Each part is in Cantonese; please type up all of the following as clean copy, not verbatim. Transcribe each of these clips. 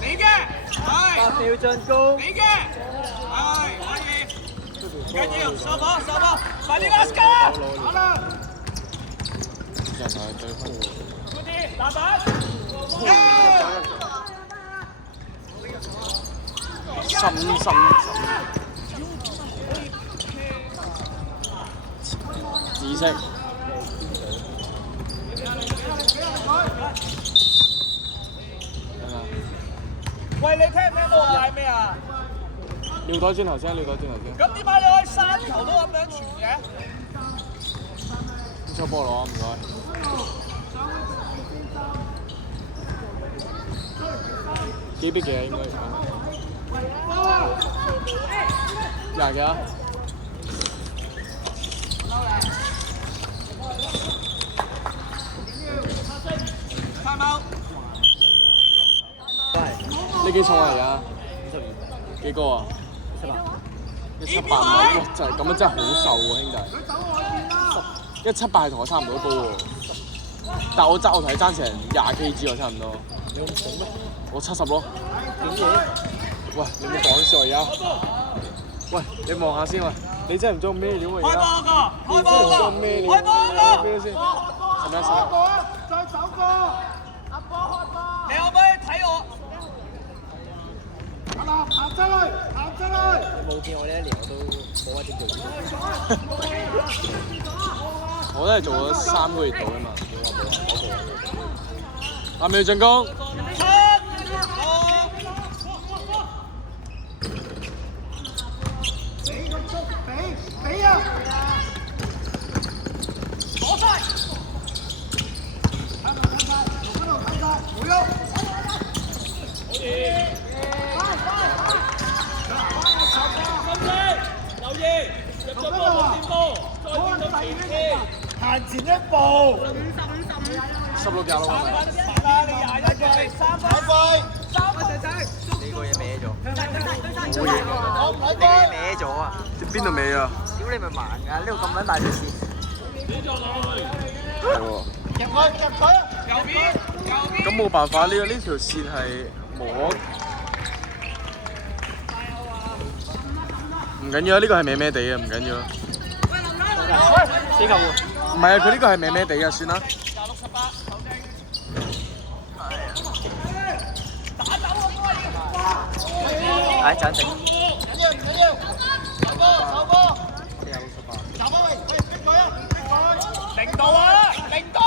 你嘅，係8秒進攻。你嘅，係可以，唔緊要，收波收波，快啲 let's go，好啦，人係對方。快啲打板紫色。喂，你聽唔聽到我嗌咩啊？撩多轉頭先，撩多轉頭先。咁點解你可以3球都咁樣傳嘅？出波攞，唔該。幾比幾啊？應該廿幾啊？time out。你幾重啊而家？52。幾高啊？178哇！就係咁樣真係好瘦喎，兄弟。178係同我差唔多高喎，但我睇爭成20 kg 喎，差唔多。你咁重咩？我70咯。點嘢？喂，你冇講笑而家？喂，你望下先喂，你真係唔知我咩料啊而家？開波個，開波個，開波個。咩先？係咪先？再走個，阿波開波。你可唔可以睇我？行出去，行出去。你冇見我呢一年我都冇一點做。我都係做咗3個月度啊嘛。8秒進攻。俾啊！攞晒！冇喐！可以。留意，入咗波冇掂波，再見到前先，行前一步。16廿咯。你21嘅3分。3分。你個嘢歪咗。冇嘢。你個嘢歪咗啊！邊度尾啊？屌你咪盲㗎！呢度咁撚大條線。係喎。入佢！右邊。咁冇辦法，呢條線係無可。唔緊要啊，呢個係歪歪地嘅，唔緊要。死球喎！唔係啊，佢呢個係歪歪地嘅，算啦。唉，暫停。零度啊！零度。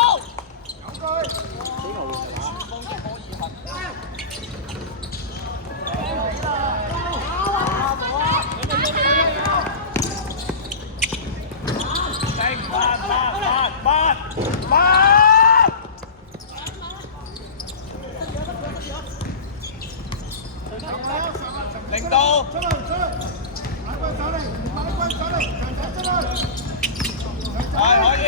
零度。係可以。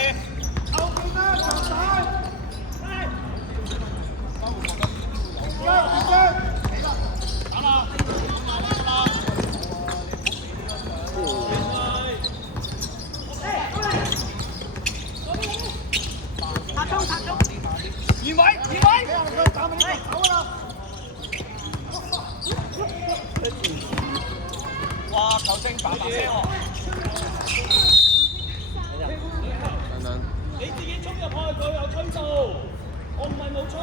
移位，哇！球證白聲喎。等等。你自己衝入去，佢有吹到，我唔係冇吹，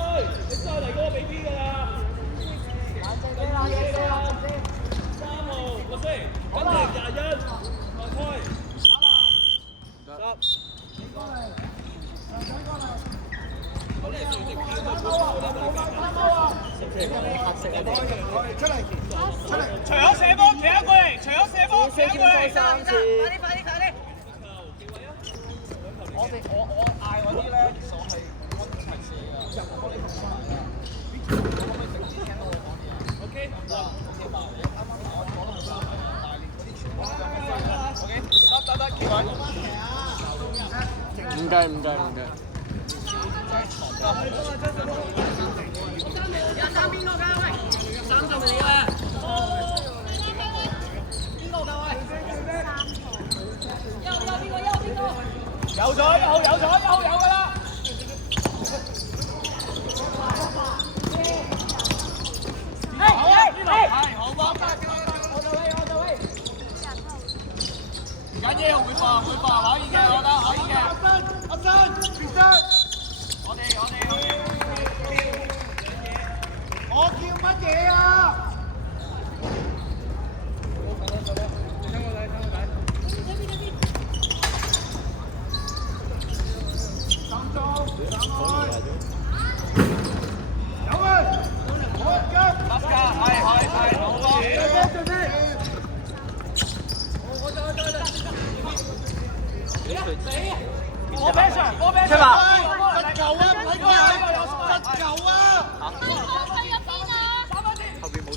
你再嚟嗰個俾 P 㗎啦。3號，律師，跟住21，放開。除咗射波，其他過嚟，除咗射波，其他過嚟。3次。快啲！我嗌嗰啲咧，其實我係安排射㗎。OK，得，企位。唔計。3邊個㗎？喂，3就你啦。邊個㗎？喂。右邊個？有咗，1號有㗎啦。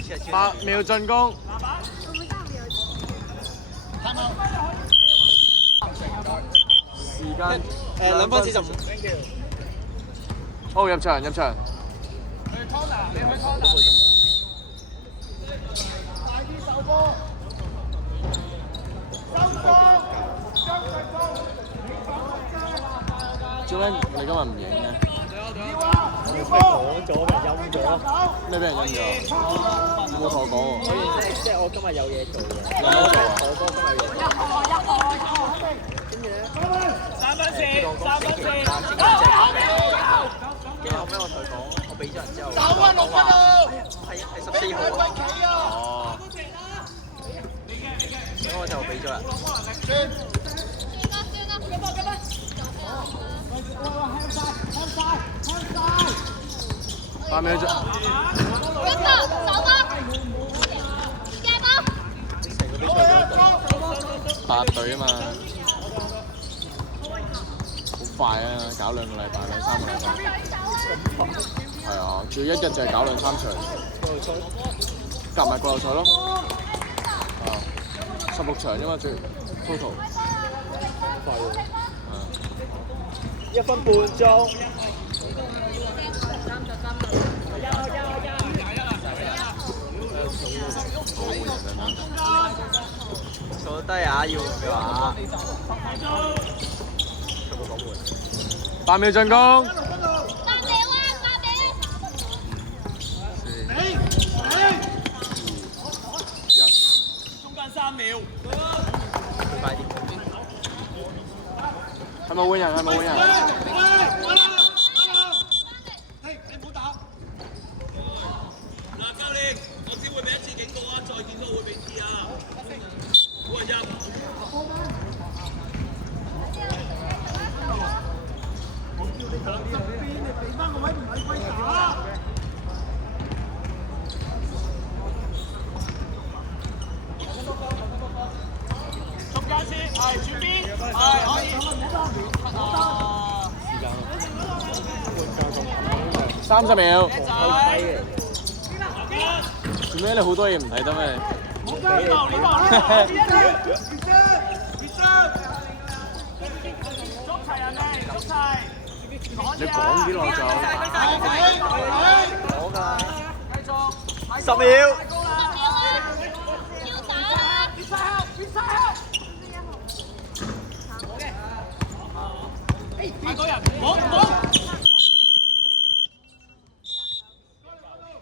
8秒進攻。時間2分45。好，入場入場。做咩你今日唔影嘅？講咗咪陰咗。咩俾人陰咗？有冇同我講喎？即係我今日有嘢做嘅。有咩做啊？我哥今日有嘢做。跟住咧3分線，3分線。跟住後尾我同佢講，我俾咗人之後。走啊6分啊！係14號啊。哦。所以我就俾咗人。8秒鐘。成個比賽都8隊啊嘛，好快啊！搞2個禮拜，2、3個禮拜。係啊，仲要一日就係搞2、3場。夾埋季後賽咯。啊，16場啫嘛，最 total。快喎。1分半鐘。坐低啊！要嘅話。8秒進攻。中間3秒。快啲。係咪換人？係咪換人？嗱，教練，我只會俾1次警告啊，再見都會俾2啊。冇人入。中間先，係轉邊，係可以。30秒。仔。做咩你好多嘢唔睇得咩？你講啲咯就。10秒。